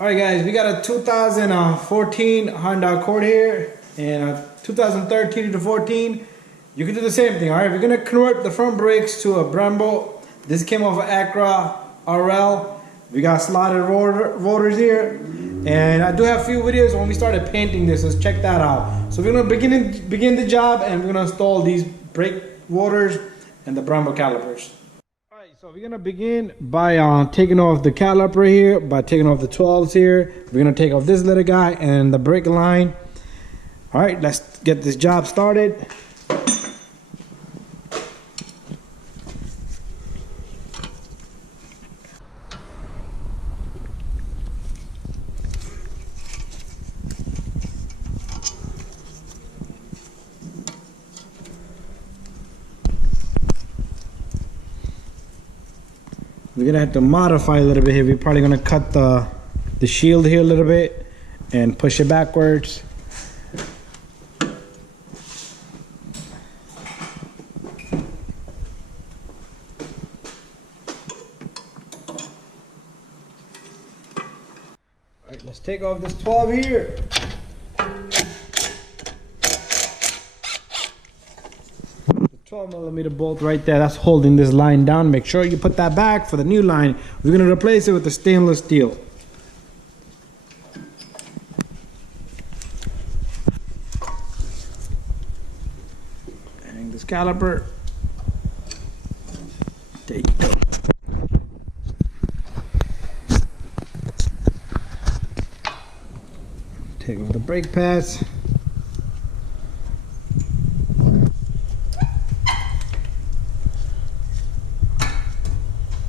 Alright guys, we got a 2014 Honda Accord here and a 2013 to 14. You can do the same thing, alright? We're going to convert the front brakes to a Brembo. This came off of Acura RL. We got slotted rotors here. And I do have a few videos when we started painting this, so check that out. So we're going to begin the job, and we're going to install these brake rotors and the Brembo calipers. So we're gonna begin by taking off the caliper here, by taking off the 12s here. We're gonna take off this little guy and the brake line. All right, let's get this job started. We're gonna have to modify a little bit here. We're probably gonna cut the shield here a little bit and push it backwards. All right, let's take off this 12 here. 12mm bolt right there, that's holding this line down. Make sure you put that back. For the new line, we're going to replace it with the stainless steel. Hang this caliper. There you go. Take off the brake pads.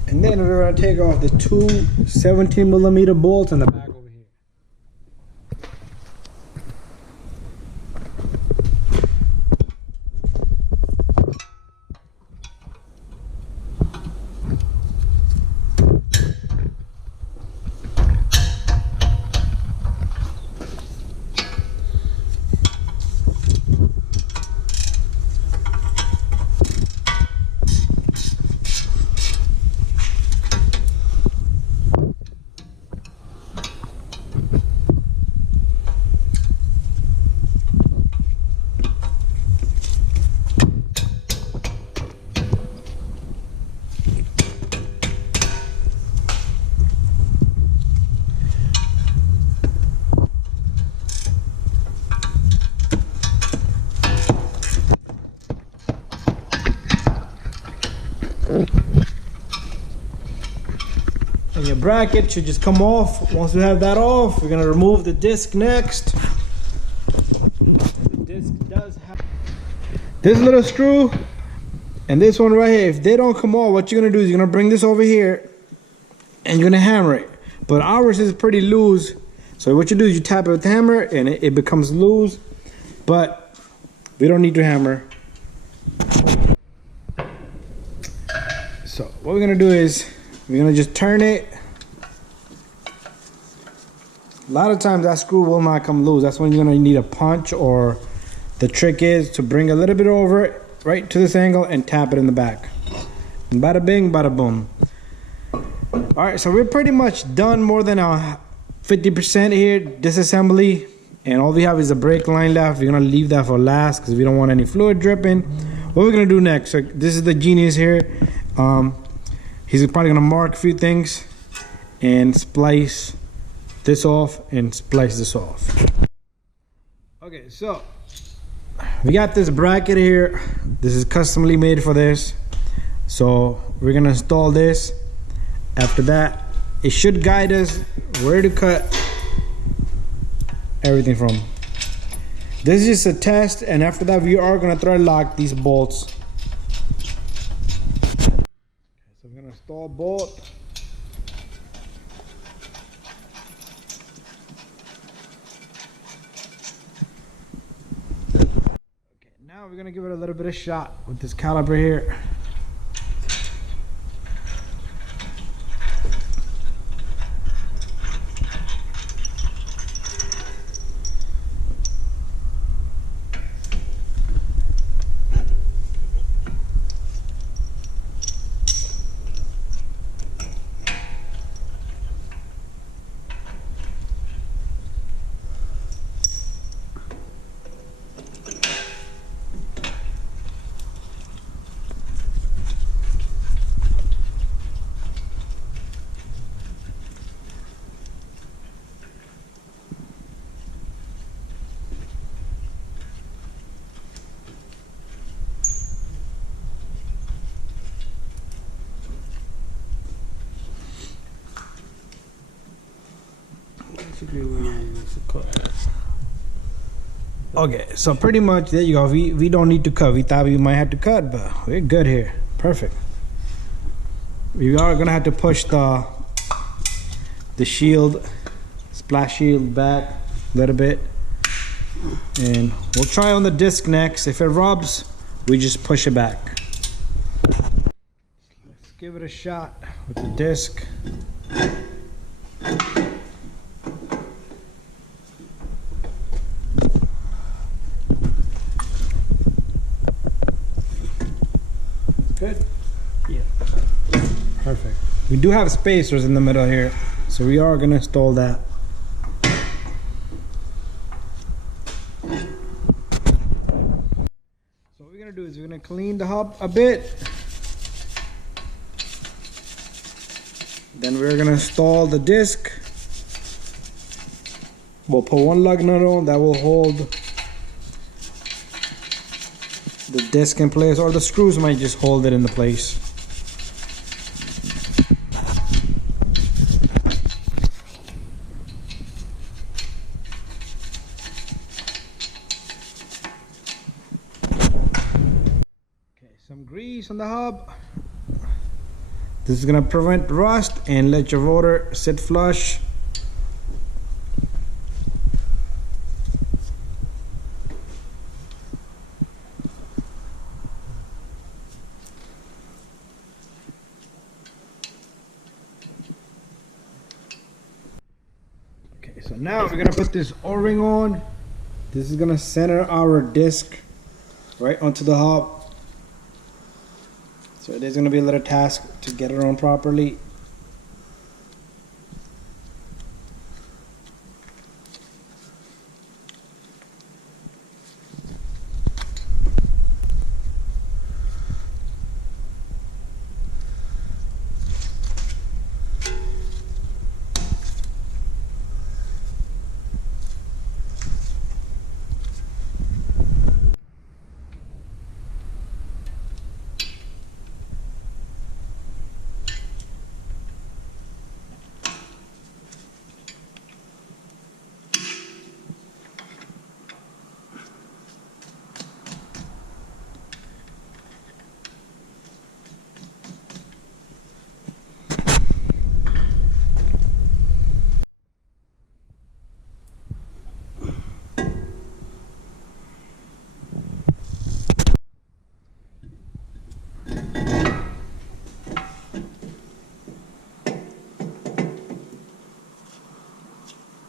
And then we're going to take off the two 17mm bolts in the back over here. And your bracket should just come off. Once we have that off, we're going to remove the disc next. The disc does have this little screw and this one right here. If they don't come off, what you're going to do is you're going to bring this over here and you're going to hammer it. But ours is pretty loose, so what you do is you tap it with the hammer and it becomes loose, but we don't need to hammer. So what we're going to do is we're going to just turn it. A lot of times that screw will not come loose. That's when you're going to need a punch, or the trick is to bring a little bit over it right to this angle and tap it in the back. And bada bing, bada boom. Alright, so we're pretty much done, more than 50% here, disassembly. And all we have is a brake line left. We're going to leave that for last because we don't want any fluid dripping. What we're going to do next, so this is the genius here. He's probably gonna mark a few things and splice this off and splice this off. Okay, so we got this bracket here. This is customly made for this. So we're gonna install this. After that, it should guide us where to cut everything from. This is just a test, and after that we are gonna thread lock these bolts. Install bolt. Okay, now we're gonna give it a little bit of shot with this caliper here. basically where it's a cut. Okay, so pretty much there you go. We don't need to cut. We thought we might have to cut, but we're good here. Perfect. We are gonna have to push the shield, splash shield back a little bit, and we'll try on the disc next. If it rubs, we just push it back. Let's give it a shot with the disc. Good? Yeah. Perfect. We do have spacers in the middle here, so we are going to install that. So what we're going to do is we're going to clean the hub a bit. Then we're going to install the disc. We'll put one lug nut on that will hold the disc in place, or the screws might just hold it into place. Okay, some grease on the hub. This is gonna prevent rust and let your rotor sit flush. So now we're gonna put this O-ring on. This is gonna center our disc right onto the hub. So it is gonna be a little task to get it on properly.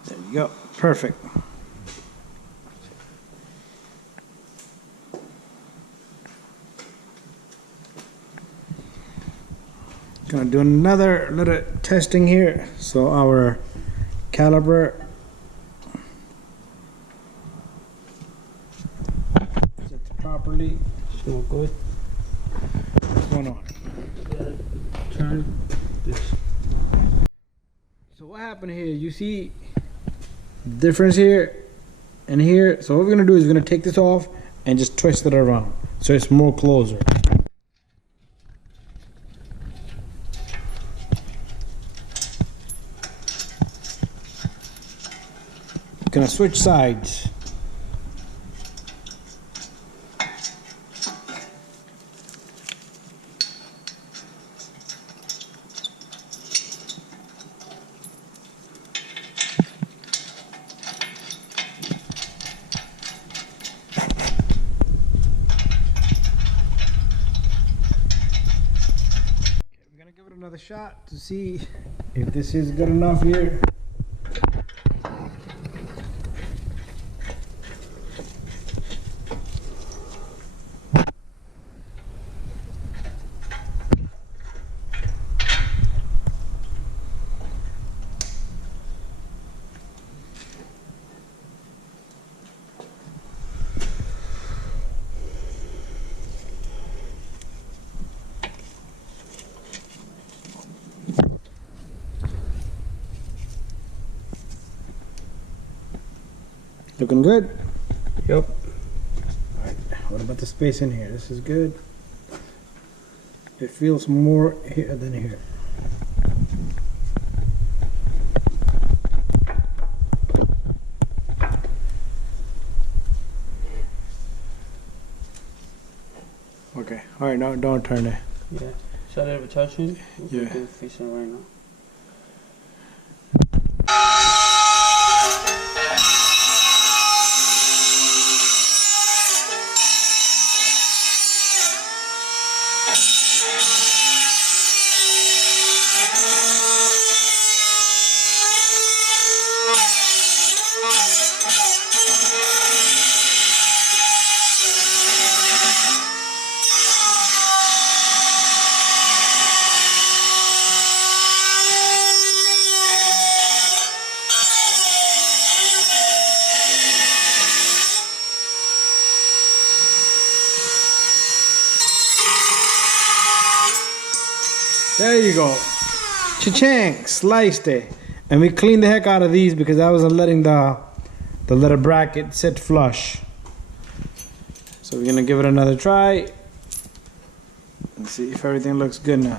There you go. Perfect. Gonna do another little testing here. So our caliper sits properly. Still good. What's going on? Turn this. So what happened here? You see the difference here and here. So what we're gonna do is we're gonna take this off and just twist it around so it's more closer. Gonna switch sides. We're gonna give it another shot to see if this is good enough here. Looking good? Yep. Alright, what about the space in here? This is good. It feels more here than here. Okay. All right. No, don't turn it. Yeah. Shut it touching. Yeah. We can fix it right now. There you go. Cha-ching, sliced it. And we cleaned the heck out of these because I wasn't letting the letter bracket sit flush. So we're gonna give it another try and see if everything looks good now.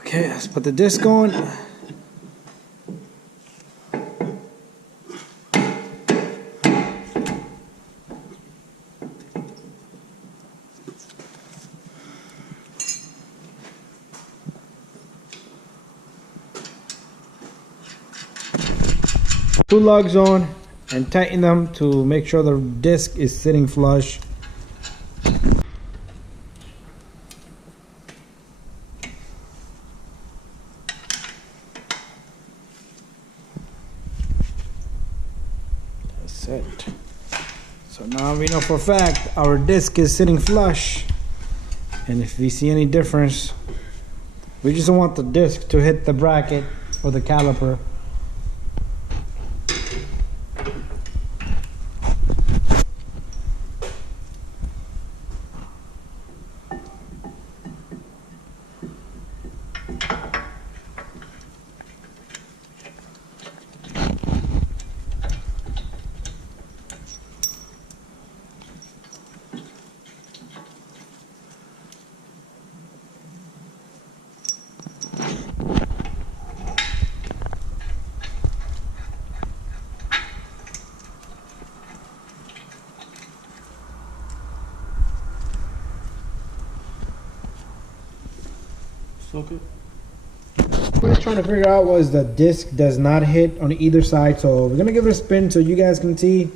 Okay, let's put the disc on. Two lugs on and tighten them to make sure the disc is sitting flush. That's it. So now we know for a fact our disc is sitting flush, and if we see any difference, we just don't want the disc to hit the bracket or the caliper. Socket. What we're trying to figure out was the disc does not hit on either side, so we're gonna give it a spin so you guys can see.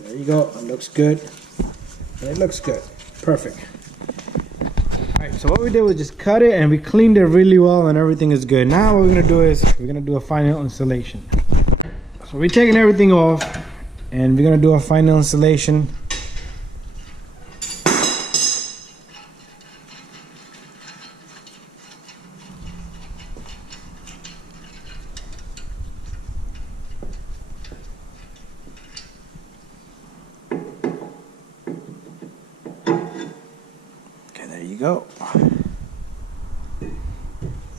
There you go. It looks good. It looks good. Perfect. Alright, so what we did was just cut it and we cleaned it really well and everything is good. Now what we're gonna do is we're gonna do a final installation. So we're taking everything off and we're gonna do a final installation. There you go.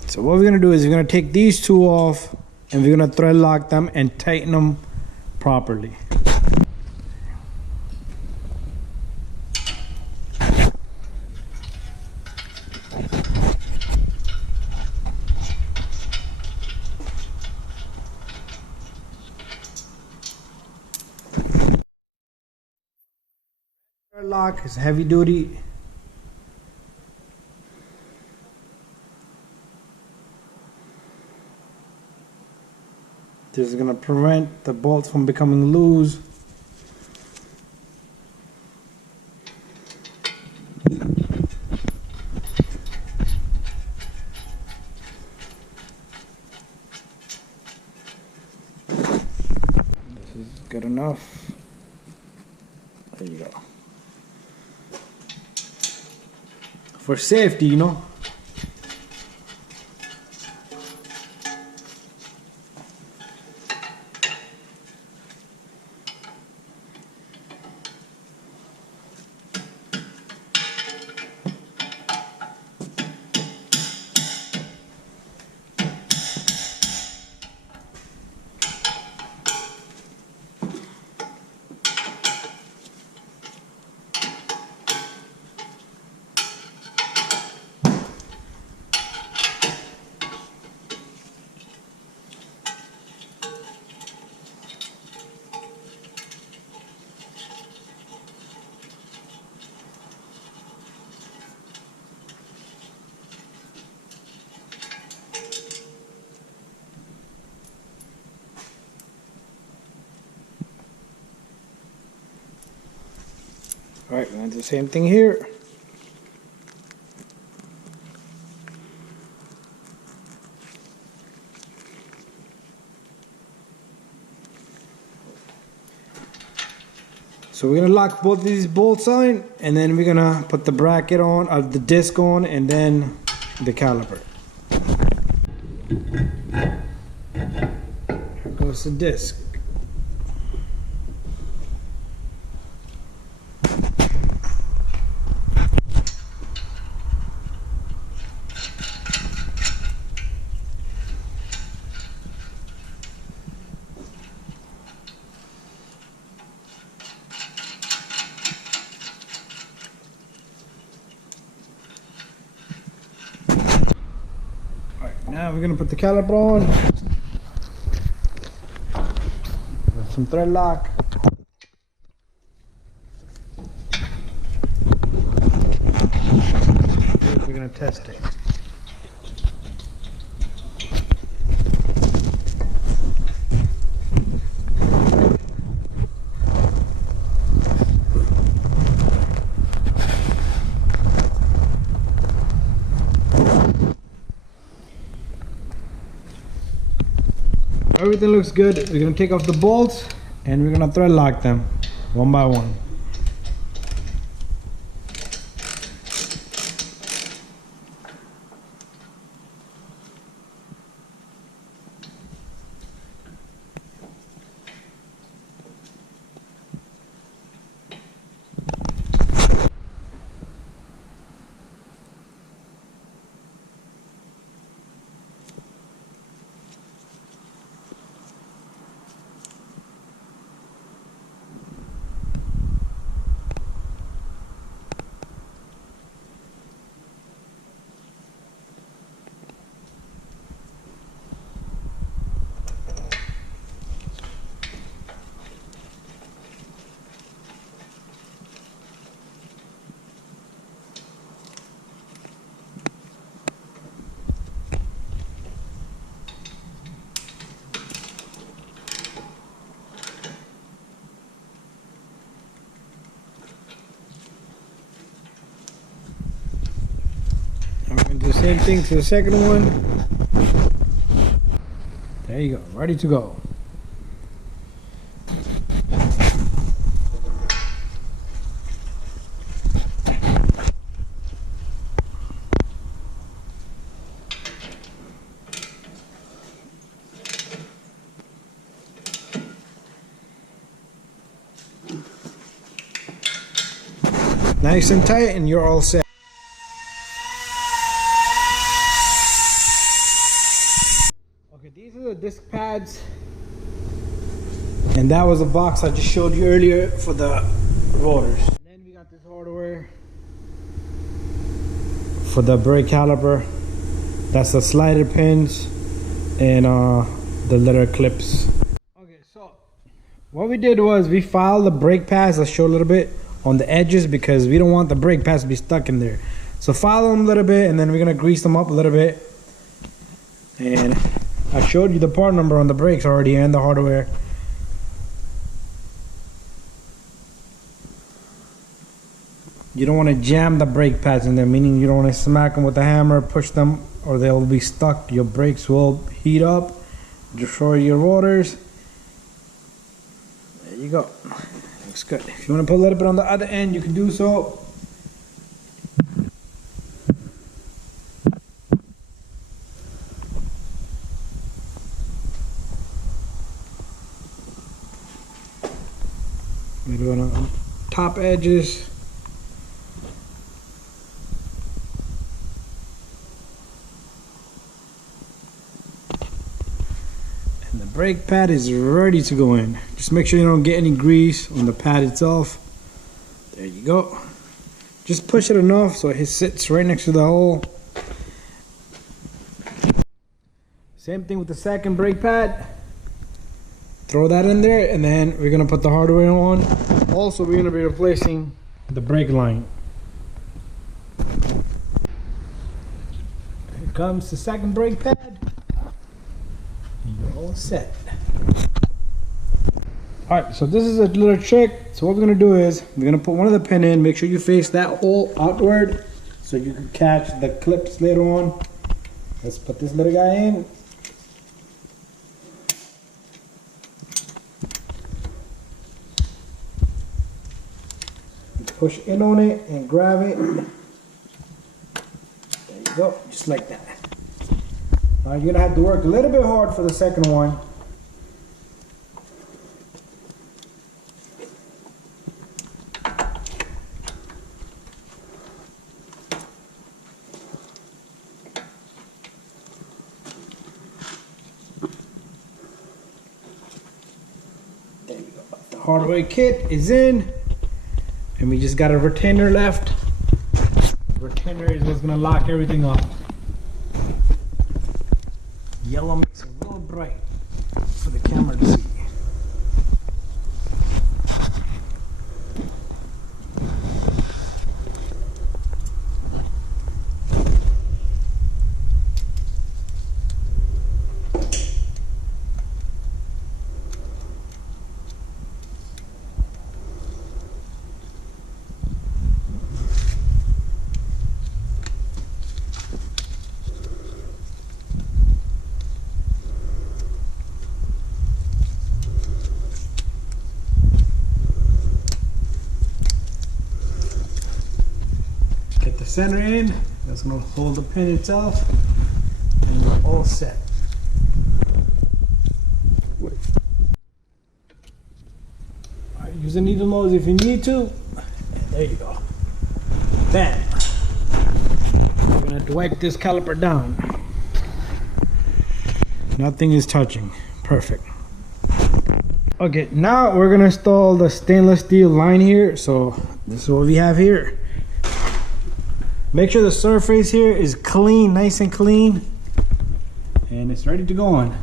So what we're gonna do is we're gonna take these two off and we're gonna thread lock them and tighten them properly. Thread lock is heavy duty. This is going to prevent the bolts from becoming loose. good enough. There you go. For safety, you know. Alright, we're gonna do the same thing here. So we're gonna lock both of these bolts on, and then we're gonna put the bracket on, the disc on, and then the caliper. Here goes the disc. Now we're gonna put the caliper on with some thread lock. We're gonna test it. Everything looks good. We're gonna take off the bolts and we're gonna thread lock them one by one. Do the same thing to the second one. There you go, ready to go. Nice and tight, and you're all set. These are the disc pads, and that was a box I just showed you earlier for the rotors. And then we got this hardware for the brake caliper. That's the slider pins and the letter clips. Okay, so what we did was we filed the brake pads. I'll show a little bit on the edges because we don't want the brake pads to be stuck in there. So file them a little bit, and then we're gonna grease them up a little bit. And I showed you the part number on the brakes already and the hardware. You don't want to jam the brake pads in there, meaning you don't want to smack them with a hammer, push them, or they'll be stuck. Your brakes will heat up, destroy your rotors. you go. Looks good. If you want to put a little bit on the other end, you can do so. Maybe on the top edges. And the brake pad is ready to go in. Just make sure you don't get any grease on the pad itself. There you go. Just push it enough so it sits right next to the hole. Same thing with the second brake pad. Throw that in there, and then we're gonna put the hardware on. Also, we're gonna be replacing the brake line. Here comes the second brake pad. And you're all set. Alright, so this is a little trick. So what we're gonna do is, we're gonna put one of the pin in, make sure you face that hole outward so you can catch the clips later on. Let's put this little guy in. Push in on it and grab it. There you go, just like that. Now you're gonna have to work a little bit hard for the second one. There you go. The hardware kit is in. And we just got a retainer left. Retainer is what's gonna lock everything up. Yellow makes it real bright for the camera to see. Get the center in, that's going to hold the pin itself, and we're all set. Alright, use the needle nose if you need to, and there you go. Bam! We're going to have to wipe this caliper down. Nothing is touching. Perfect. Okay, now we're going to install the stainless steel line here. So this is what we have here. Make sure the surface here is clean, nice and clean, and it's ready to go on.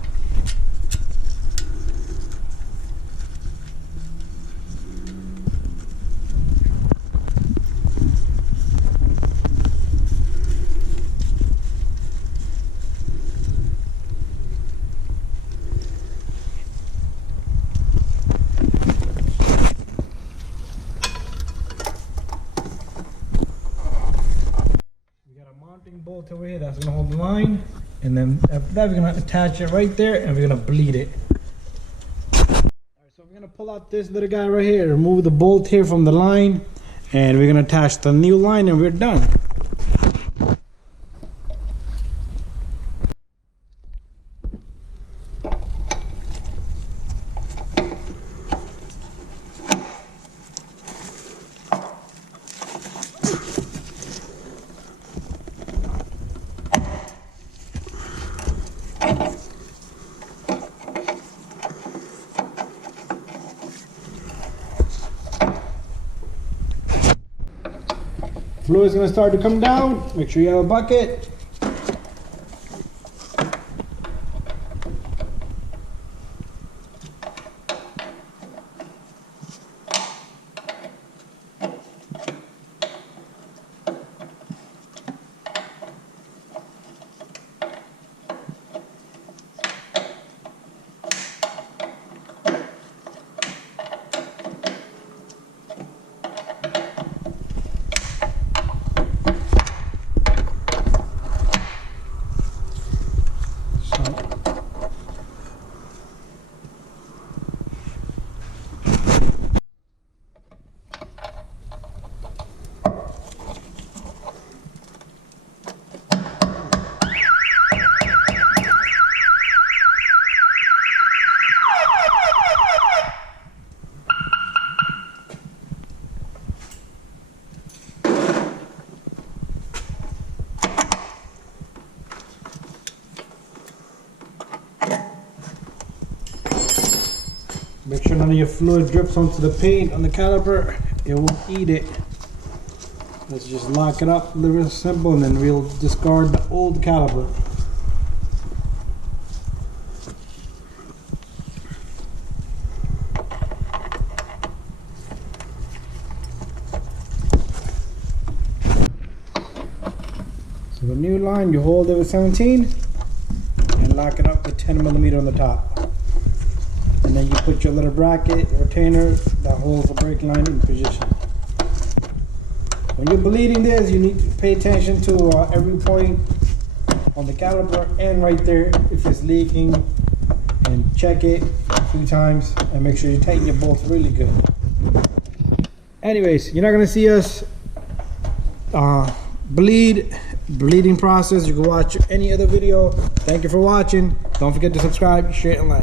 Bolt over here that's gonna hold the line, and then after that we're gonna attach it right there, and we're gonna bleed it. Alright, so we're gonna pull out this little guy right here, remove the bolt here from the line, and we're gonna attach the new line, and we're done. Fluid's gonna start to come down. Make sure you have a bucket. Make sure none of your fluid drips onto the paint on the caliper. It won't eat it. Let's just lock it up, real simple, and then we'll discard the old caliper. So the new line, you hold it with 17 and lock it up with 10mm on the top. And then you put your little bracket, retainer that holds the brake line in position. When you're bleeding this, you need to pay attention to every point on the caliper and right there if it's leaking, and check it a few times and make sure you tighten your bolts really good. Anyways, you're not gonna see us bleeding process. You can watch any other video. Thank you for watching. Don't forget to subscribe, share, and like.